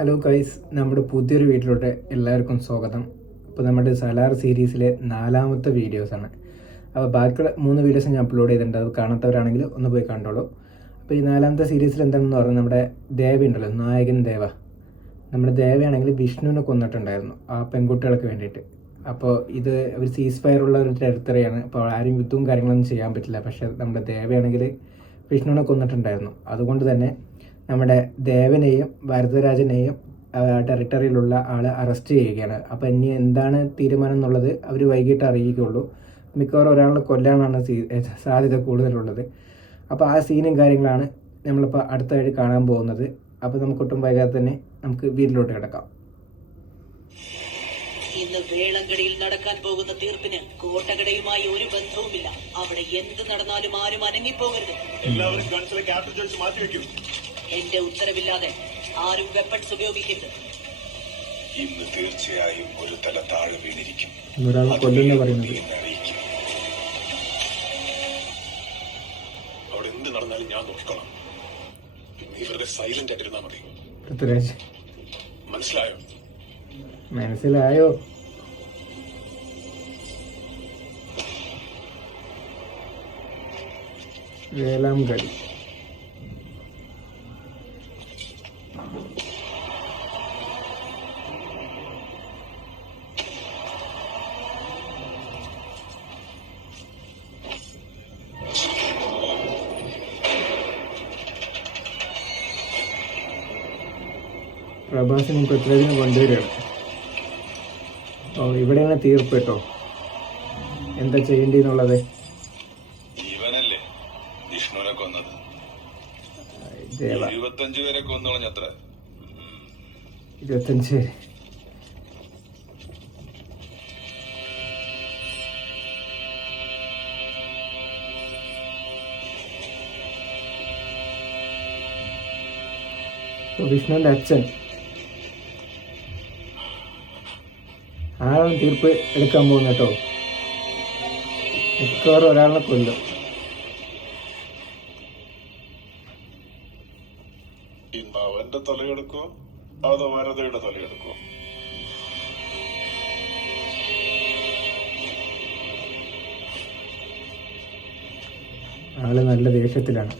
Hello guys, നമ്മുടെ പുതിയൊരു വീഡിയോയിലോട്ട് എല്ലാവർക്കും സ്വാഗതം. അപ്പോൾ നമ്മുടെ സലാർ സീരീസിലെ 4ാമത്തെ വീഡിയോസാണ്. അപ്പോൾ ബാക്കിയുള്ള 3 വീഡിയോസ് ഞാൻ അപ്ലോഡ് ചെയ്തിട്ടുണ്ട്. അത് കാണാത്തവരാണെങ്കിൽ ഒന്ന് പോയി കണ്ടോളൂ. അപ്പോൾ ഈ 4ാമത്തെ സീരീസിൽ എന്താണെന്ന് പറഞ്ഞാൽ നമ്മുടെ ദേവ ഉണ്ടല്ലോ, നായകൻ ദേവ. നമ്മുടെ ദേവയാണെങ്കിൽ വിഷ്ണുവിനെ കൊന്നിട്ടുണ്ടായിരുന്നു ആ പെൺകുട്ടികൾക്ക് വേണ്ടിയിട്ട്. അപ്പോൾ ഇത് ഒരു സീസ് ഫയർ ഉള്ള ഒരു ടെറിട്ടറിയാണ്. അപ്പോൾ ആരും യുദ്ധവും കാര്യങ്ങളൊന്നും ചെയ്യാൻ പറ്റില്ല. പക്ഷേ നമ്മുടെ ദേവയാണെങ്കിൽ വിഷ്ണുവിനെ കൊന്നിട്ടുണ്ടായിരുന്നു. അതുകൊണ്ട് തന്നെ നമ്മുടെ ദേവനെയും വരദരാജനെയും ടെറിട്ടറിയിലുള്ള ആളെ അറസ്റ്റ് ചെയ്യുകയാണ്. അപ്പോൾ ഇനി എന്താണ് തീരുമാനം എന്നുള്ളത് അവർ വൈകിട്ട് അറിയിക്കുകയുള്ളൂ. മിക്കവാറും ഒരാളെ കൊല്ലാനാണ് സാധ്യത കൂടുതലുള്ളത്. അപ്പോൾ ആ സീനും കാര്യങ്ങളാണ് നമ്മളിപ്പോൾ അടുത്തായിട്ട് കാണാൻ പോകുന്നത്. അപ്പോൾ നമുക്കൊട്ടും വൈകാതെ തന്നെ നമുക്ക് വീട്ടിലോട്ട് കിടക്കാം. ഇന്ന് വേളങ്കടിയിൽ നടക്കാൻ പോകുന്ന തീർപ്പിന് കോട്ടകടയുമായി ഒരു ബന്ധവുമില്ല. അവിടെ എന്ത് നടന്നാലും ആരും അനങ്ങിപ്പോകരുത്. എല്ലാവരും ഗൺസിലെ ക്യാപ്റ്റൻ ജോയിസ് മാറ്റിവെക്കും. എന്റെ ഉത്തരവില്ലാതെ ആരും വെപ്പൺസ് ഉപയോഗിക്കരുത്. ഇന്ന് തീർച്ചയായും ഒരു തല താഴെ വീണിരിക്കും. അവിടെ എന്ത് നടന്നാലും ഞാൻ നോക്കണം. ഇവരുടെ സൈലന്റ് ആയിട്ടിരുന്നാ മതി. മനസ്സിലായോ? മനസ്സിലായോ? വേലാംകടി പ്രഭാസിനും പൃഥ്വിരാജിനും കൊണ്ടുവരികയാണ്. ഇവിടെയാണ് തീർപ്പ് കേട്ടോ, എന്താ ചെയ്യേണ്ടതെന്നുള്ളത്. ഇവനല്ലേ വിഷ്ണുവിനെ കൊന്നത്? 25 പേരെ കൊന്നോളഞ്ഞത്ര. 25 പേര്. വിഷ്ണുവിന്റെ അച്ഛൻ ആളാണ് തീർപ്പ് എടുക്കാൻ പോകുന്നത് കേട്ടോ. മിക്കവാറും ഒരാളെ കൊല്ലും. ഇന്ന് അവന്റെ തലയെടുക്കോ അതോ വരതയുടെ തലയെടുക്കോ? ആള് നല്ല ദേഷ്യത്തിലാണ്.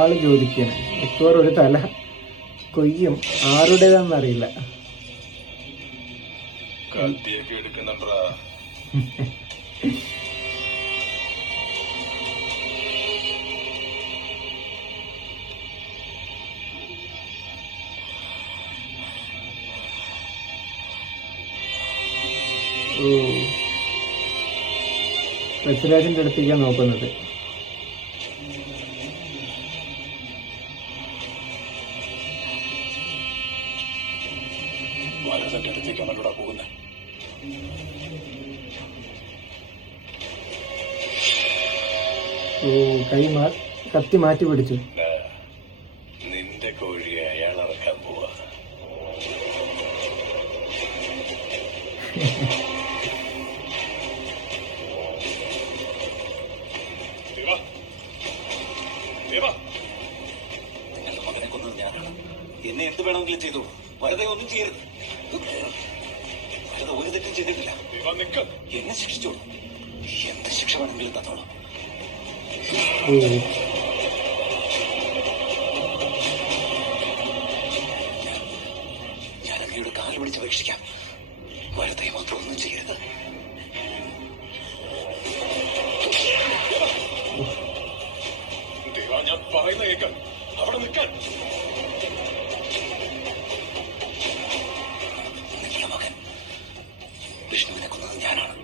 ആള് ചോദിക്കാണ്. മിക്കവാറും ഒരു തല കൊയ്യും. ആരുടേതാണെന്നറിയില്ല. കത്തിയൊക്കെ എടുക്കുന്നുണ്ടാ. പൃഥ്വിരാജിന്റെ അടുത്തേക്കാണ് നോക്കുന്നത്. വരതന്റെ അടുത്തേക്കാണല്ലോടാ പോകുന്നത്. കത്തി മാറ്റി പിടിച്ചു. നിന്റെ കോഴിയെ അയാൾ ഇറക്കാൻ പോവാ. നിങ്ങളുടെ മകനെ കൊന്നത് ഞാനാണ്. എന്നെ എന്ത് വേണമെങ്കിലും ചെയ്തു. വരതെ ഒന്നും ചെയ്യരുത്. വരത ഒരു തെറ്റും ചെയ്തിട്ടില്ല. എന്നെ ശിക്ഷിച്ചോളൂ. എന്ത് ശിക്ഷ വേണമെങ്കിലും തന്നോളൂ. ഞാൻ അങ്ങയുടെ കാല് പിടിച്ച് അപേക്ഷിക്കാം. വരതയെ മാത്രം ഒന്നും ചെയ്യരുത്. ഞാൻ പറയുന്ന കേൾക്കാൻ അവിടെ നിൽക്കാൻ. നിങ്ങളുടെ മകൻ വിഷ്ണുവിനെ കൊന്നത് ഞാനാണ്.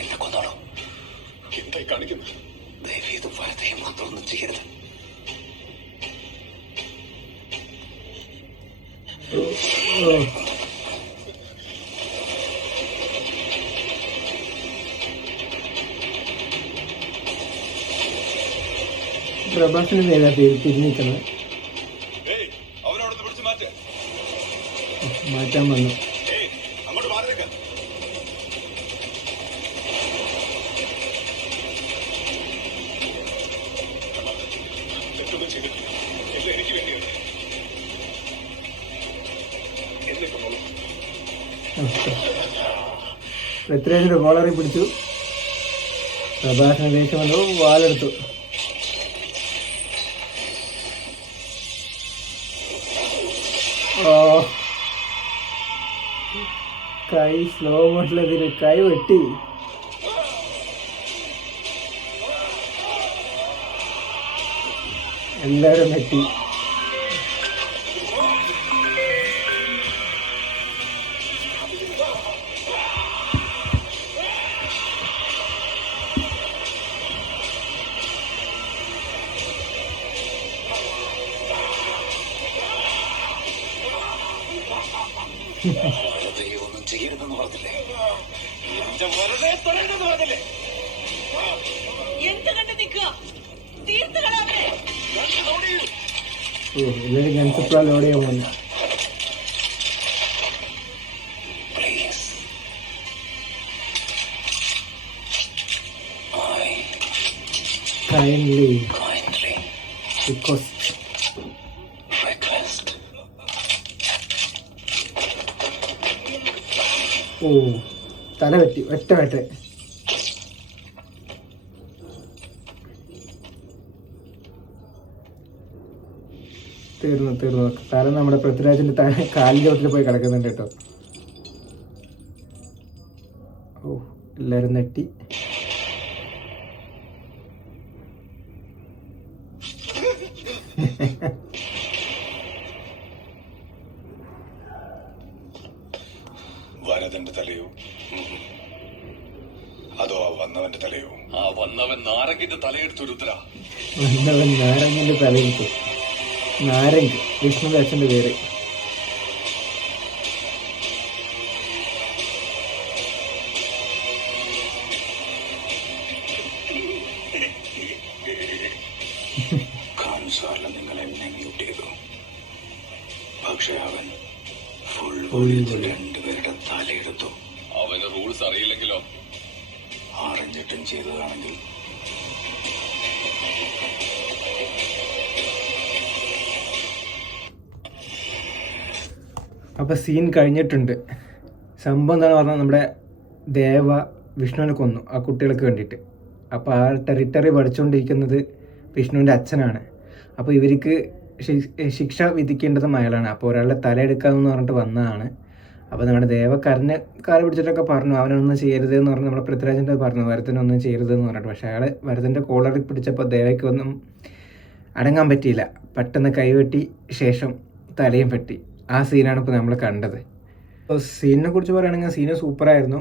എന്നെ കൊന്നോളൂ. എന്തായി കാണിക്കുന്നു? ദയവേത് വരതയെ മാത്രം ഒന്നും ചെയ്യരുത്. പ്രഭാഷന് നേരെ തിരിഞ്ഞിരിക്കുന്നത് ഏയ് അവനവിടെ പിടിച്ച് മാറ്റേ മാറ്റാൻ വന്നു. ഏയ് അങ്ങോട്ട് മാറിയേക്കാം. എന്തൊന്നും ചെയ്തിട്ടില്ല. എല്ലാം എനിക്ക് വേണ്ടിയാണ്. എന്നെ കൊന്നോളൂ. പൃഥ്വിരാജിന്റെ കോളറി പിടിച്ചു. പ്രഭാഷണ ദേഷ്യം വന്നു, വാലെടുത്തു. കൈ സ്ലോ മോഷനിൽ കൈ വെട്ടി. എല്ലാരും വെട്ടി. ഒന്നും ചെയ്യരുതെന്ന് പറഞ്ഞില്ലേ? എന്റെ വെറുതെ തൊടരുതെന്ന് പറഞ്ഞില്ലേ? എന്ത് കണ്ട് നിൽക്കുക? തീർത്ത് കളാവരെ. എല്ലാവരും കൺസെപ്റ്റാ ലോഡ് ചെയ്യാൻ പോകുന്നു. Kindly request. ഓ തല വെട്ടി, ഒറ്റ വെട്ട്. തീർന്നു. തല നമ്മുടെ പൃഥ്വിരാജിന്റെ കാലിന്റെ ചോട്ടിൽ പോയി കിടക്കുന്നുണ്ട് കേട്ടോ. ഓ എല്ലാരും നെട്ടി. വരദന്റെ തലയോ അതോ ആ വന്നവന്റെ തലയോ? ആ വന്നവൻ നാരങ്ങിന്റെ തലയെടുത്തു. രുദ്ര വന്നവൻ നാരങ്ങിന്റെ തലയെടുത്തു. നാരങ് വിഷ്ണുവിന്റെ അച്ഛന്റെ പേര്. നിങ്ങൾ എന്നെ മ്യൂട്ട് ചെയ്തു. പക്ഷെ അവൻ രണ്ടുപേരുടെ തലയെടുത്തു. അവന് റൂൾസ് അറിയില്ലെങ്കിലോ? അറിഞ്ഞിട്ടും ചെയ്തതാണെങ്കിൽ അപ്പോൾ സീൻ കഴിഞ്ഞിട്ടുണ്ട്. സംഭവം എന്താണെന്ന് പറഞ്ഞാൽ നമ്മുടെ ദേവ വിഷ്ണുവിനെ കൊന്നു ആ കുട്ടികൾക്ക് വേണ്ടിയിട്ട്. അപ്പോൾ ആ ടെറിട്ടറി പഠിച്ചുകൊണ്ടിരിക്കുന്നത് വിഷ്ണുവിൻ്റെ അച്ഛനാണ്. അപ്പോൾ ഇവർക്ക് ശിക്ഷ വിധിക്കേണ്ടതും അയാളാണ്. അപ്പോൾ ഒരാളുടെ തലയെടുക്കാമെന്ന് പറഞ്ഞിട്ട് വന്നതാണ്. അപ്പോൾ നമ്മുടെ ദേവ കാല് പിടിച്ചിട്ടൊക്കെ പറഞ്ഞു അവനൊന്നും ചെയ്യരുത് എന്ന് പറഞ്ഞ് നമ്മുടെ പൃഥ്വിരാജിൻ്റെ പറഞ്ഞു വരത്തിനൊന്നും ചെയ്യരുതെന്ന് പറഞ്ഞിട്ട്. പക്ഷേ അയാൾ വരത്തിൻ്റെ കോളറിൽ പിടിച്ചപ്പോൾ ദേവയ്ക്കൊന്നും അടങ്ങാൻ പറ്റിയില്ല. പെട്ടെന്ന് കൈവെട്ടി ശേഷം തലയും വെട്ടി. ആ സീനാണ് ഇപ്പോൾ നമ്മൾ കണ്ടത്. അപ്പോൾ സീനിനെ കുറിച്ച് പറയുകയാണെങ്കിൽ സീന് സൂപ്പറായിരുന്നു.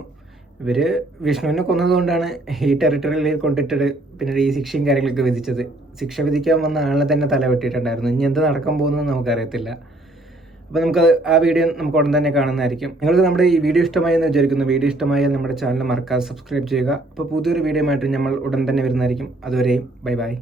ഇവർ വിഷ്ണുവിനെ കൊന്നതുകൊണ്ടാണ് ഈ ടെറിട്ടറിയിൽ കൊണ്ടിട്ട് പിന്നെ ഈ ശിക്ഷയും കാര്യങ്ങളൊക്കെ വിധിച്ചത്. ശിക്ഷ വിധിക്കാൻ വന്ന ആളിനെ തന്നെ തല വെട്ടിയിട്ടുണ്ടായിരുന്നു. ഇനി എന്ത് നടക്കാൻ പോകുന്നത് നമുക്കറിയത്തില്ല. അപ്പോൾ നമുക്ക് ആ വീഡിയോ നമുക്ക് ഉടൻ തന്നെ കാണുന്നതായിരിക്കും. നിങ്ങൾക്ക് നമ്മുടെ ഈ വീഡിയോ ഇഷ്ടമായി എന്ന് വിചാരിക്കുന്നു. വീഡിയോ ഇഷ്ടമായാൽ നമ്മുടെ ചാനൽ മറക്കാതെ സബ്സ്ക്രൈബ് ചെയ്യുക. അപ്പോൾ പുതിയൊരു വീഡിയോ ആയിട്ട് നമ്മൾ ഉടൻ തന്നെ വരുന്നതായിരിക്കും. അതുവരെയും ബൈ.